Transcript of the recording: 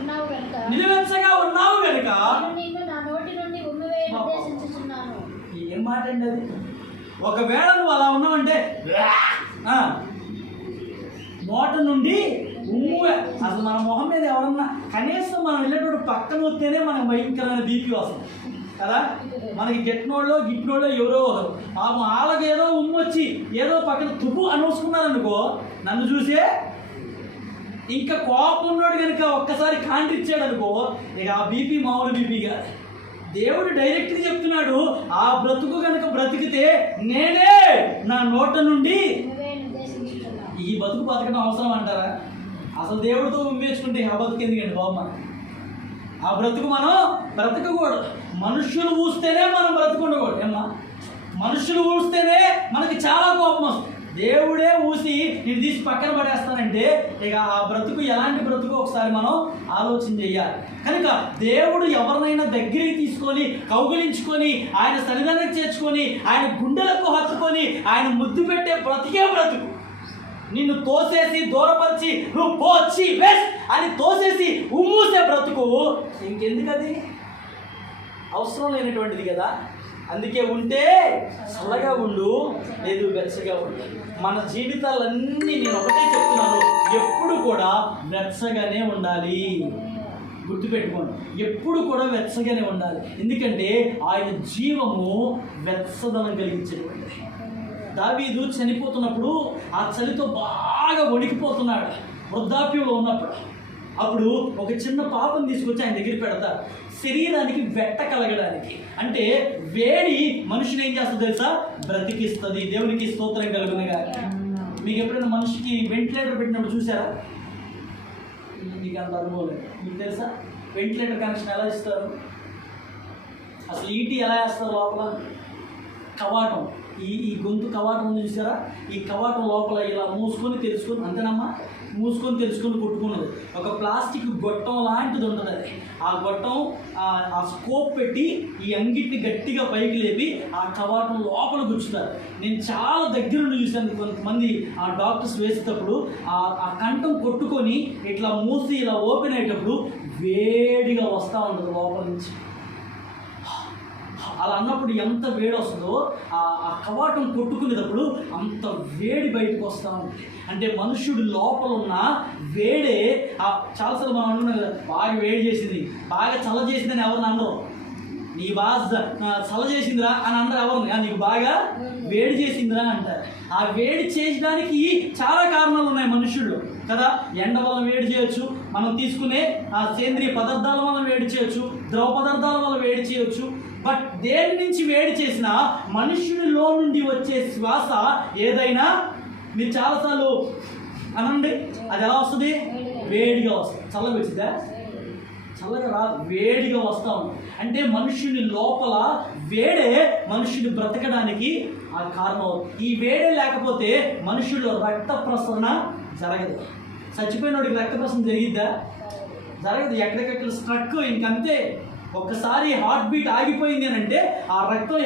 ఉన్నావు గనుక ఏం మాట అండి అది? ఒకవేళ నువ్వు అలా ఉన్నావంటే నోట నుండి ఉమ్ము, అసలు మన మొహం మీద ఎవరన్నా కనీసం మనం వెళ్ళేటప్పుడు పక్కన వస్తేనే మనకు భయంకరమైన బీపీ వస్తుంది కదా. మనకి గిట్టినోళ్ళో ఎవరో పాపం వాళ్ళకి ఏదో ఉమ్ము వచ్చి ఏదో పక్కన తుప్పు అనవసుకున్నారనుకో, నన్ను చూసే ఇంకా కోపం ఉన్నాడు కనుక ఒక్కసారి కాంట్రిచ్చాడు అనుకో, ఇక ఆ బీపీ మామూలు బీపీ కాదు. దేవుడు డైరెక్ట్గా చెప్తున్నాడు, ఆ బ్రతుకు కనుక బ్రతికితే నేనే నా నోట నుండి ఈ బతుకు బతకడం అవసరం అంటారా? అసలు దేవుడితో ఉమ్మేసుకుంటే ఆ బతుకు ఎందుకండి బాబు? ఆ బ్రతుకు మనం బ్రతకకూడదు. మనుషులు ఊస్తేనే మనం బ్రతుకుండకూడదు. ఏమ్మా, మనుషులు ఊస్తేనే మనకి చాలా కోపం వస్తుంది. దేవుడే ఊసి నేను తీసి పక్కన పడేస్తానంటే ఇక ఆ బ్రతుకు ఎలాంటి బ్రతుకు ఒకసారి మనం ఆలోచన చేయాలి. కనుక దేవుడు ఎవరినైనా దగ్గరికి తీసుకొని కౌగిలించుకొని ఆయన సన్నిధానం చేర్చుకొని ఆయన గుండెలకు హత్తుకొని ఆయన ముద్దు పెట్టే బ్రతికే బ్రతుకు. నిన్ను తోసేసి దూరపరిచి నువ్వు పోచి వేస్ అని తోసేసి ఉమ్మూసే బ్రతుకు ఇంకెందుకు? అది అవసరం లేనటువంటిది కదా. అందుకే ఉంటే చల్లగా ఉండు, లేదు వెచ్చగా ఉండు. మన జీవితాలన్నీ నేను ఒకటే చెప్తున్నాను, ఎప్పుడు కూడా వెచ్చగానే ఉండాలి. గుర్తుపెట్టుకోండి, ఎప్పుడు కూడా వెచ్చగానే ఉండాలి. ఎందుకంటే ఆయన జీవము వెచ్చదనం కలిగించేటువంటిది. దావీదు చనిపోతున్నప్పుడు ఆ చలితో బాగా వణికిపోతున్నాడు వృద్ధాప్యంలో ఉన్నప్పుడు. అప్పుడు ఒక చిన్న పాపను తీసుకొచ్చి ఆయన దగ్గర పెడతారు, శరీరానికి వెట్ట కలగడానికి. అంటే వేడి మనిషిని ఏం చేస్తుంది తెలుసా? బ్రతికిస్తుంది. దేవునికి స్తోత్రం కలుగునుగా. మీకు ఎప్పుడైనా మనిషికి వెంటిలేటర్ పెట్టినప్పుడు చూసారా? మీకు అంత అనుభవం లేదు. మీకు తెలుసా వెంటిలేటర్ కనెక్షన్ ఎలా ఇస్తారు? అసలు ఈటీ ఎలా వేస్తారు? లోపల కవాటం, ఈ గొంతు కవాటం ఉంది చూసారా? ఈ కవాటం లోపల ఇలా మూసుకొని తెలుసుకొని, అంతేనమ్మా, మూసుకొని తెలుసుకొని కొట్టుకున్నది ఒక ప్లాస్టిక్ గొట్టం లాంటిది ఉంటుంది. అది ఆ గొట్టం ఆ స్కోప్ పెట్టి ఈ అంగిటిని గట్టిగా పైకి లేపి ఆ కవాటం లోపల గుచ్చుతారు. నేను చాలా దగ్గర నుండి చూశాను. కొంతమంది ఆ డాక్టర్స్ వేసేటప్పుడు ఆ కంఠం కొట్టుకొని ఇట్లా మూసి ఇలా ఓపెన్ అయ్యేటప్పుడు వేడిగా వస్తూ ఉంటుంది లోపల నుంచి. అలా అన్నప్పుడు ఎంత వేడి వస్తుందో ఆ కవాటం కొట్టుకునేటప్పుడు అంత వేడి బయటకు వస్తూ ఉంటుంది. అంటే మనుషుడు లోపల ఉన్న వేడే చాలాసార్లు మనం అనుకున్నాం కదా, బాగా వేడి చేసింది, బాగా చల్ల చేసిందని ఎవరిని అనరు. నీ బాగా చల్ల చేసిందిరా అని అందరూ ఎవరిని, నీకు బాగా వేడి చేసిందిరా అంటారు. ఆ వేడి చేయడానికి చాలా కారణాలు ఉన్నాయి మనుషుల్లో కదా. ఎండ వల్ల వేడి చేయొచ్చు, మనం తీసుకునే ఆ సేంద్రియ పదార్థాల వల్ల వేడి చేయొచ్చు, ద్రవ పదార్థాల వల్ల వేడి చేయొచ్చు. బట్ దేని నుంచి వేడి చేసినా మనుషుడిలో నుండి వచ్చే శ్వాస ఏదైనా మీరు చాలాసార్లు అనండి, అది ఎలా వస్తుంది? వేడిగా వస్తుంది. చల్లగా వచ్చిందా? చల్లగా రాదు, వేడిగా వస్తూ ఉంది. అంటే మనుషుని లోపల వేడే మనుషుని బ్రతకడానికి ఆ కారణం. ఈ వేడే లేకపోతే మనుషుల్లో రక్త ప్రసరణ జరగదు. చచ్చిపోయినోడికి రక్త ప్రసరణ జరిగిద్దా? జరగదు. ఎక్కడికెక్కడ స్ట్రక్, ఇంకంతే. ఒక్కసారి హార్ట్ బీట్ ఆగిపోయింది అని అంటే ఆ రక్తం